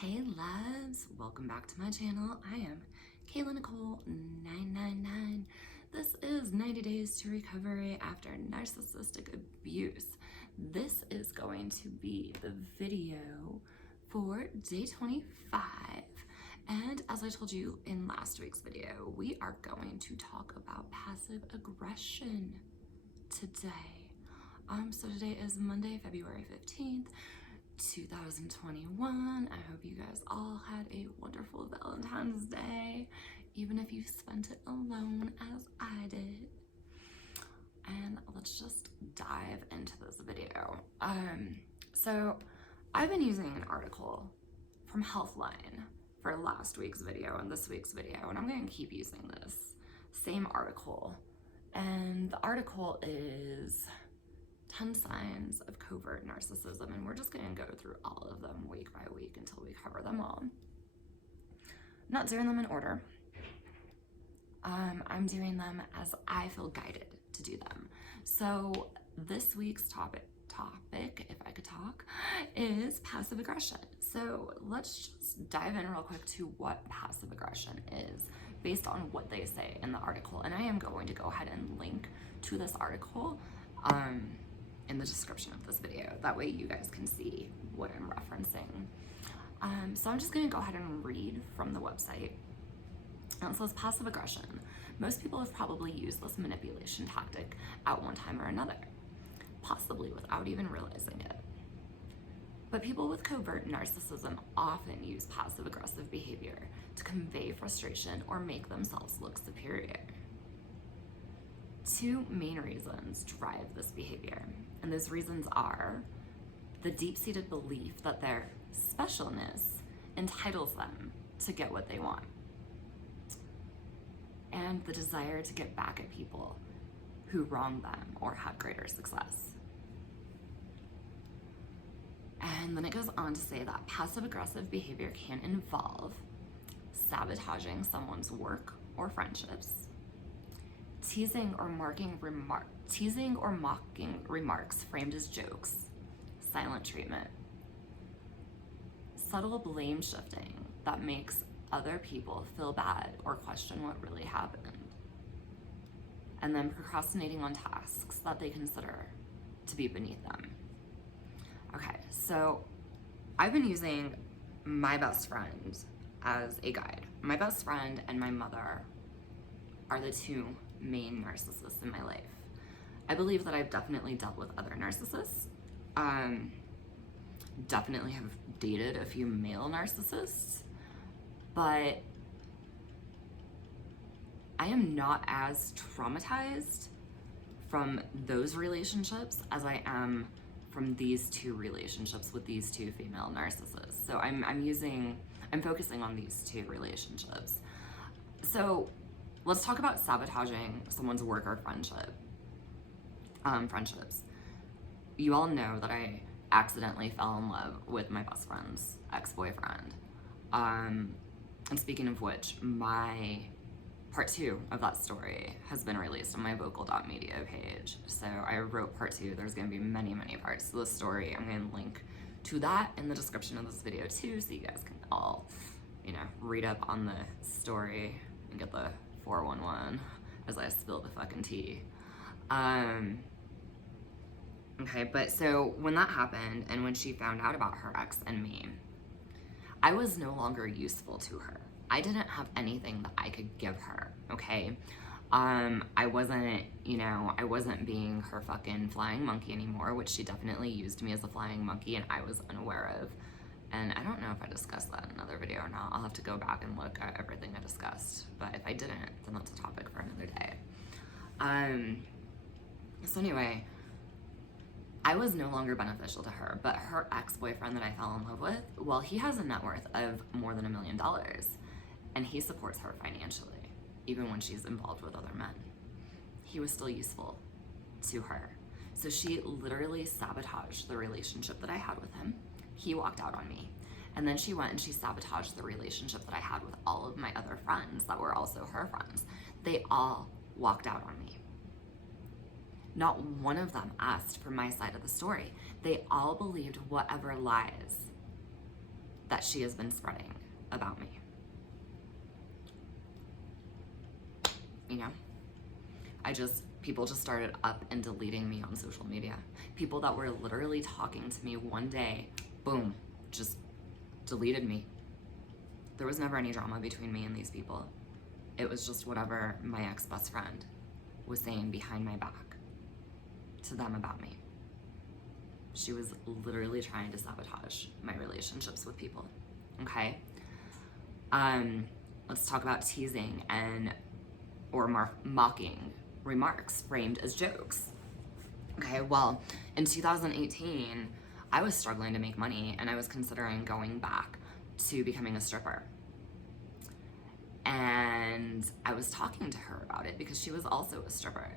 Hey loves, welcome back to my channel. I am Kayla Nicole 999. This is 90 Days to Recovery After Narcissistic Abuse. This is going to be the video for day 25. And as I told you in last week's video, we are going to talk about passive aggression today. So today is Monday, February 15th. 2021. I hope you guys all had a wonderful Valentine's Day, even if you spent it alone as I did. And let's just dive into this video. So I've been using an article from Healthline for last week's video and this week's video, and I'm going to keep using this same article. And the article is 10 signs of covert narcissism, and we're just going to go through all of them week by week until we cover them all. I'm not doing them in order. I'm doing them as I feel guided to do them. So this week's topic, if I could talk, is passive aggression. So let's just dive in real quick to what passive aggression is based on what they say in the article. And I am going to go ahead and link to this article in the description of this video. That way you guys can see what I'm referencing. So I'm just gonna go ahead and read from the website. And it says passive aggression. Most people have probably used this manipulation tactic at one time or another, possibly without even realizing it. But people with covert narcissism often use passive aggressive behavior to convey frustration or make themselves look superior. Two main reasons drive this behavior, and those reasons are the deep-seated belief that their specialness entitles them to get what they want, and the desire to get back at people who wronged them or had greater success. And then it goes on to say that passive-aggressive behavior can involve sabotaging someone's work or friendships, teasing or mocking remarks framed as jokes, silent treatment, subtle blame shifting that makes other people feel bad or question what really happened, and then procrastinating on tasks that they consider to be beneath them. Okay, so I've been using my best friend as a guide. My best friend and my mother are the two main narcissists in my life. I believe that I've definitely dealt with other narcissists. Definitely have dated a few male narcissists, but I am not as traumatized from those relationships as I am from these two relationships with these two female narcissists. So I'm focusing on these two relationships. So let's talk about sabotaging someone's work or friendships. You all know that I accidentally fell in love with my best friend's ex-boyfriend. And speaking of which, my part 2 of that story has been released on my vocal.media page. So I wrote part 2. There's going to be many, many parts to the story. I'm going to link to that in the description of this video too, so you guys can all, read up on the story and get the 411 as I spill the fucking tea. Okay, but so when that happened and when she found out about her ex and me, I was no longer useful to her. I didn't have anything that I could give her, okay? I wasn't being her fucking flying monkey anymore, which she definitely used me as a flying monkey and I was unaware of. And I don't know if I discussed that in another video or not. I'll have to go back and look at everything I discussed. But if I didn't, then that's a topic for another day. So anyway, I was no longer beneficial to her, but her ex-boyfriend that I fell in love with, well, he has a net worth of more than $1 million, and he supports her financially, even when she's involved with other men. He was still useful to her. So she literally sabotaged the relationship that I had with him. He walked out on me. And then she went and she sabotaged the relationship that I had with all of my other friends that were also her friends. They all walked out on me. Not one of them asked for my side of the story. They all believed whatever lies that she has been spreading about me. You know? People just started up and deleting me on social media. People that were literally talking to me one day, boom, just deleted me. There was never any drama between me and these people. It was just whatever my ex-best friend was saying behind my back to them about me. She was literally trying to sabotage my relationships with people, okay? Let's talk about teasing or mocking remarks framed as jokes. Okay, well, in 2018, I was struggling to make money and I was considering going back to becoming a stripper. And I was talking to her about it because she was also a stripper.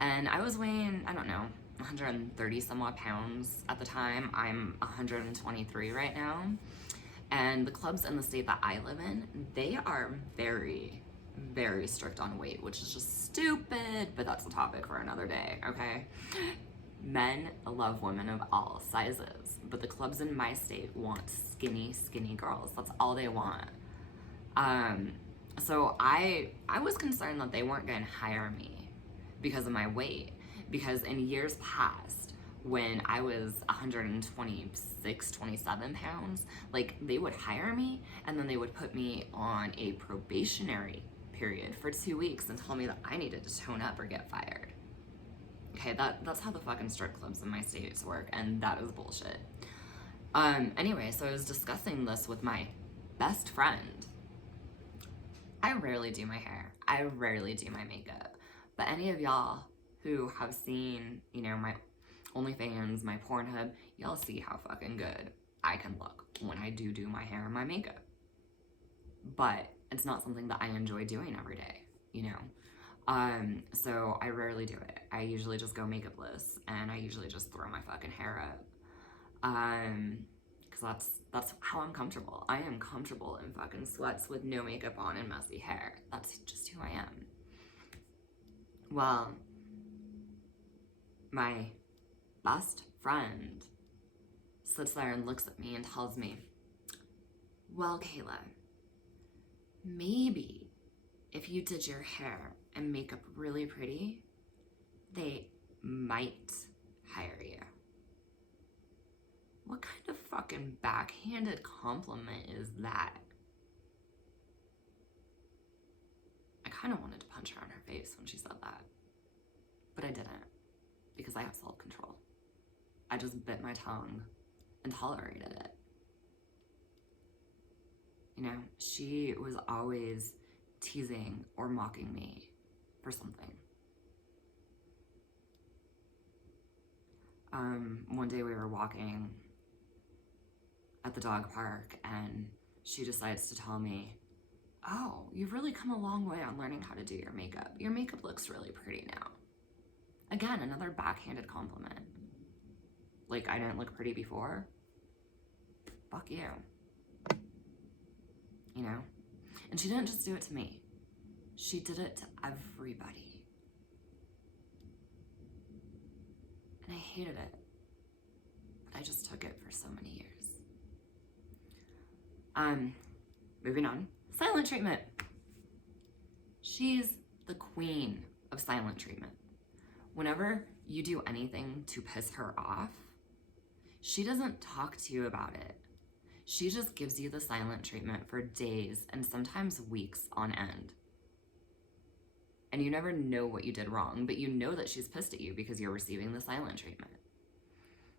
And I was weighing, I don't know, 130 some odd pounds at the time. I'm 123 right now. And the clubs in the state that I live in, they are very, very strict on weight, which is just stupid, but that's a topic for another day, okay? Men love women of all sizes, but the clubs in my state want skinny, skinny girls. That's all they want. So I was concerned that they weren't going to hire me because of my weight, because in years past, when I was 126, 27 pounds, like, they would hire me and then they would put me on a probationary period for 2 weeks and tell me that I needed to tone up or get fired. Okay, that's how the fucking strip clubs in my states work, and that is bullshit. Anyway, so I was discussing this with my best friend. I rarely do my hair. I rarely do my makeup. But any of y'all who have seen, you know, my OnlyFans, my Pornhub, y'all see how fucking good I can look when I do my hair and my makeup. But it's not something that I enjoy doing every day, you know? So I rarely do it. I usually just go makeupless, and I usually just throw my fucking hair up. Cause that's how I'm comfortable. I am comfortable in fucking sweats with no makeup on and messy hair. That's just who I am. Well, my best friend sits there and looks at me and tells me, well, Kayla, maybe if you did your hair and makeup really pretty, they might hire you. What kind of fucking backhanded compliment is that? I kind of wanted to punch her in her face when she said that, but I didn't, because I have self-control. I just bit my tongue and tolerated it. You know, she was always teasing or mocking me for something. One day we were walking at the dog park and she decides to tell me, oh, you've really come a long way on learning how to do your makeup. Your makeup looks really pretty now. Again, another backhanded compliment. Like, I didn't look pretty before? Fuck you. You know? And she didn't just do it to me. She did it to everybody. And I hated it. But I just took it for so many years. Moving on. Silent treatment. She's the queen of silent treatment. Whenever you do anything to piss her off, she doesn't talk to you about it. She just gives you the silent treatment for days and sometimes weeks on end. And you never know what you did wrong, but you know that she's pissed at you because you're receiving the silent treatment.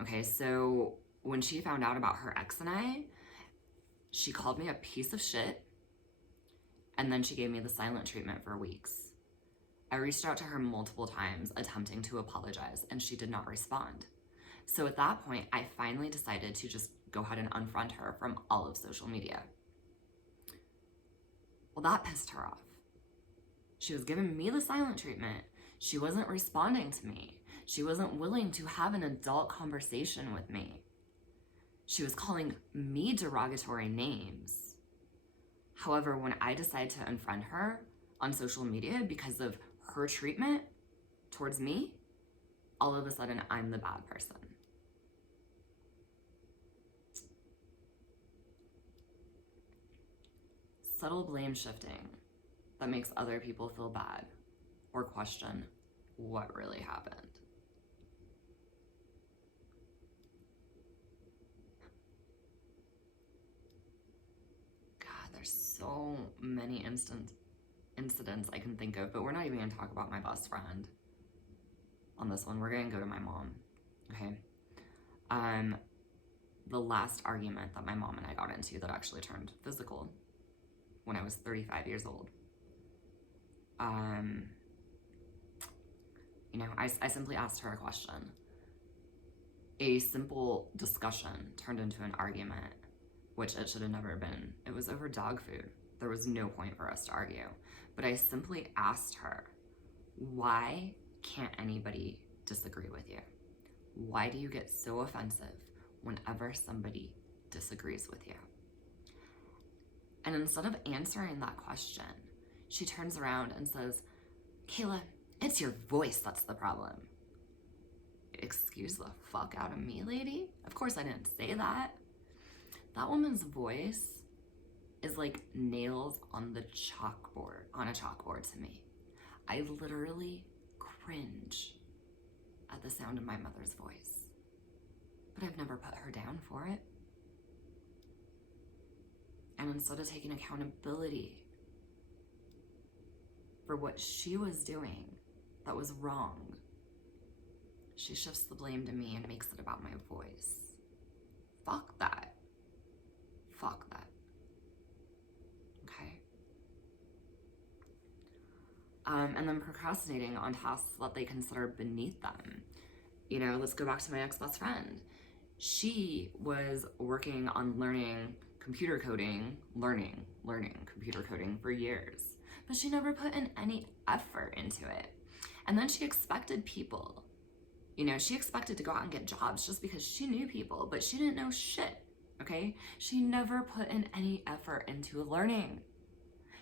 Okay, so when she found out about her ex and I, she called me a piece of shit, and then she gave me the silent treatment for weeks. I reached out to her multiple times attempting to apologize, and she did not respond. So at that point, I finally decided to just go ahead and unfriend her from all of social media. Well, that pissed her off. She was giving me the silent treatment. She wasn't responding to me. She wasn't willing to have an adult conversation with me. She was calling me derogatory names. However, when I decide to unfriend her on social media because of her treatment towards me, all of a sudden I'm the bad person. subtle blame shifting that makes other people feel bad or question what really happened. God, there's so many incidents I can think of, but we're not even going to talk about my best friend on this one. We're going to go to my mom, okay? The last argument that my mom and I got into that actually turned physical when I was 35 years old. You know, I simply asked her a question. A simple discussion turned into an argument, which it should have never been. It was over dog food. There was no point for us to argue. But I simply asked her, why can't anybody disagree with you? Why do you get so offensive whenever somebody disagrees with you? And instead of answering that question, she turns around and says, Kayla, it's your voice that's the problem. Excuse the fuck out of me, lady? Of course I didn't say that. That woman's voice is like nails on a chalkboard to me. I literally cringe at the sound of my mother's voice. But I've never put her down for it. And instead of taking accountability for what she was doing that was wrong, she shifts the blame to me and makes it about my voice. Fuck that. Fuck that. Okay? And then procrastinating on tasks that they consider beneath them. You know, let's go back to my ex-best friend. She was working on learning computer coding for years, but she never put in any effort into it. And then she expected people, you know, she expected to go out and get jobs just because she knew people, but she didn't know shit, okay? She never put in any effort into learning.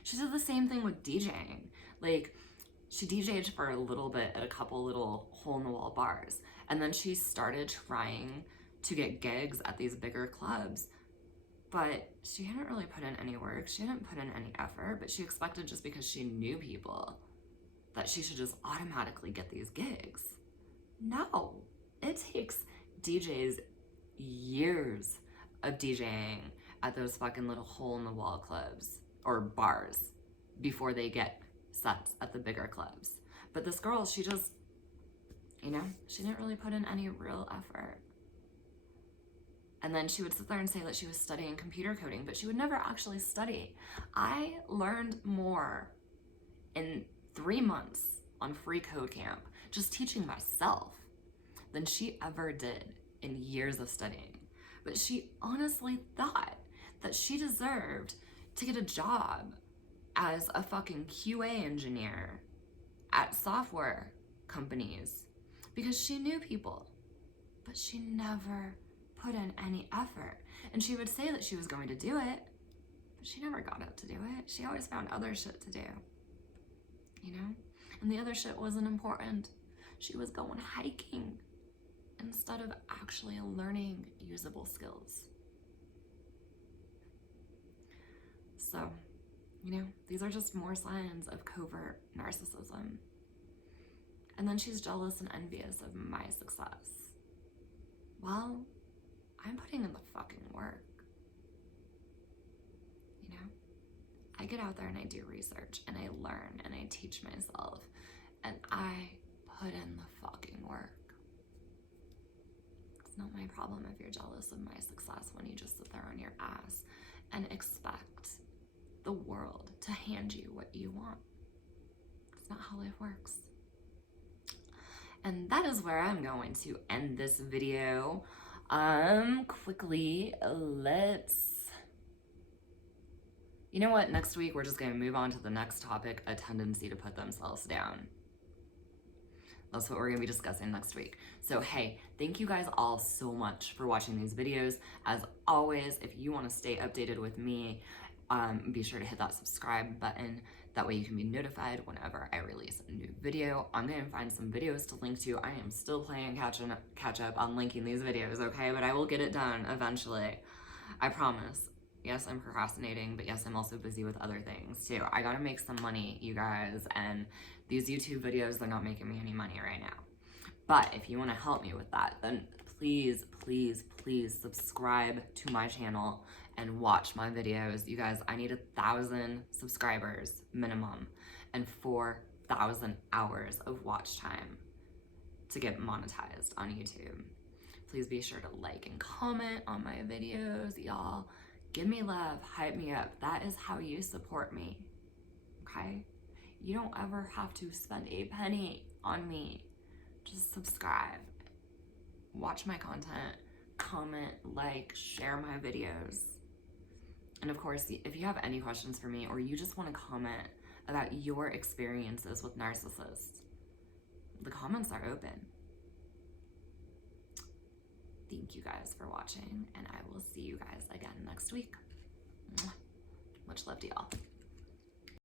She did the same thing with DJing. Like, she DJ'd for a little bit at a couple little hole-in-the-wall bars, and then she started trying to get gigs at these bigger clubs. But she hadn't really put in any work. She didn't put in any effort, but she expected just because she knew people that she should just automatically get these gigs. No, it takes DJs years of DJing at those fucking little hole-in-the-wall clubs or bars before they get sets at the bigger clubs. But this girl, she just, you know, she didn't really put in any real effort. And then she would sit there and say that she was studying computer coding, but she would never actually study. I learned more in 3 months on free code camp, just teaching myself, than she ever did in years of studying. But she honestly thought that she deserved to get a job as a fucking QA engineer at software companies because she knew people, but she never put in any effort. And she would say that she was going to do it, but she never got out to do it. She always found other shit to do, you know? And the other shit wasn't important. She was going hiking instead of actually learning usable skills. So, you know, these are just more signs of covert narcissism. And then she's jealous and envious of my success. Well, I'm putting in the fucking work. You know, I get out there and I do research and I learn and I teach myself and I put in the fucking work. It's not my problem if you're jealous of my success when you just sit there on your ass and expect the world to hand you what you want. It's not how life works. And that is where I'm going to end this video. Quickly, you know what? Next week, we're just going to move on to the next topic, a tendency to put themselves down. That's what we're going to be discussing next week. So, hey, thank you guys all so much for watching these videos. As always, if you want to stay updated with me, be sure to hit that subscribe button. That way you can be notified whenever I release a new video. I'm going to find some videos to link to. I am still playing catch up on linking these videos, okay? But I will get it done eventually. I promise. Yes, I'm procrastinating, but yes, I'm also busy with other things too. I gotta make some money, you guys, and these YouTube videos, they're not making me any money right now. But if you want to help me with that, then please, please, please subscribe to my channel and watch my videos. You guys, I need 1,000 subscribers minimum and 4,000 hours of watch time to get monetized on YouTube. Please be sure to like and comment on my videos, y'all. Give me love, hype me up. That is how you support me, okay? You don't ever have to spend a penny on me. Just subscribe, watch my content, comment, like, share my videos. And of course, if you have any questions for me or you just want to comment about your experiences with narcissists, the comments are open. Thank you guys for watching, and I will see you guys again next week. Much love to y'all.